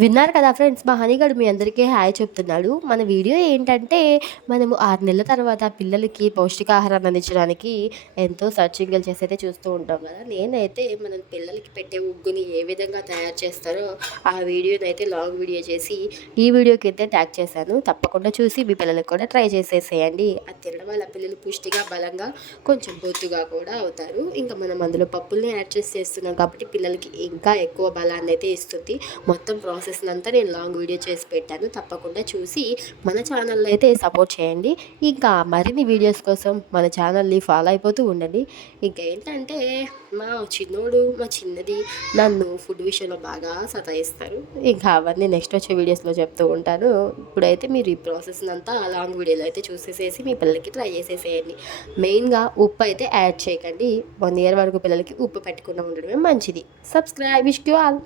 విన్నారు కదా ఫ్రెండ్స్, మా హనీగాడు మీ అందరికీ హాయ్ చెప్తున్నాడు. మన వీడియో ఏంటంటే, మనము 6 నెలల తర్వాత పిల్లలకి పౌష్టికాహారాన్ని అందించడానికి ఎంతో సర్చింగ్‌లు చేసైతే చూస్తూ ఉంటాం కదా! నేనైతే మన పిల్లలకి పెట్టే ఉగ్గుని ఏ విధంగా తయారు చేస్తారో ఆ వీడియోనైతే లాంగ్ వీడియో చేసి ఈ వీడియోకైతే ట్యాగ్ చేశాను. తప్పకుండా చూసి మీ పిల్లలకి కూడా ట్రై చేసేసేయండి. అది తినడం వల్ల పిల్లలు పుష్టిగా, బలంగా, కొంచెం బొద్దుగా కూడా అవుతారు. ఇంకా మనం అందులో పప్పుల్ని యాడ్ చేసి చేస్తున్నాం కాబట్టి పిల్లలకి ఇంకా ఎక్కువ బలాన్నయితే ఇస్తుంది. మొత్తం ప్రాసెస్‌నంతా నేను లాంగ్ వీడియో చేసి పెట్టాను. తప్పకుండా చూసి మన ఛానల్‌ని అయితే సపోర్ట్ చేయండి. ఇంకా మరిన్ని వీడియోస్ కోసం మన ఛానల్‌ని ఫాలో అయిపోతూ ఉండండి. ఇంకేంటంటే మా చిన్నది నన్ను ఫుడ్ విషయంలో బాగా సతాయిస్తారు. ఇంకా అవన్నీ నెక్స్ట్ వచ్చే వీడియోస్‌లో చెప్తూ ఉంటాను. ఇప్పుడైతే మీరు ఈ ప్రాసెస్‌నంతా లాంగ్ వీడియోలో అయితే చూసేసేసి మీ పిల్లలకి ట్రై చేసేసేయండి. మెయిన్‌గా ఉప్పు అయితే యాడ్ చేయకండి. 1 ఇయర్ వరకు పిల్లలకి ఉప్పు పెట్టకుండా ఉండడమే మంచిది. సబ్స్క్రైబ్. Wish you all.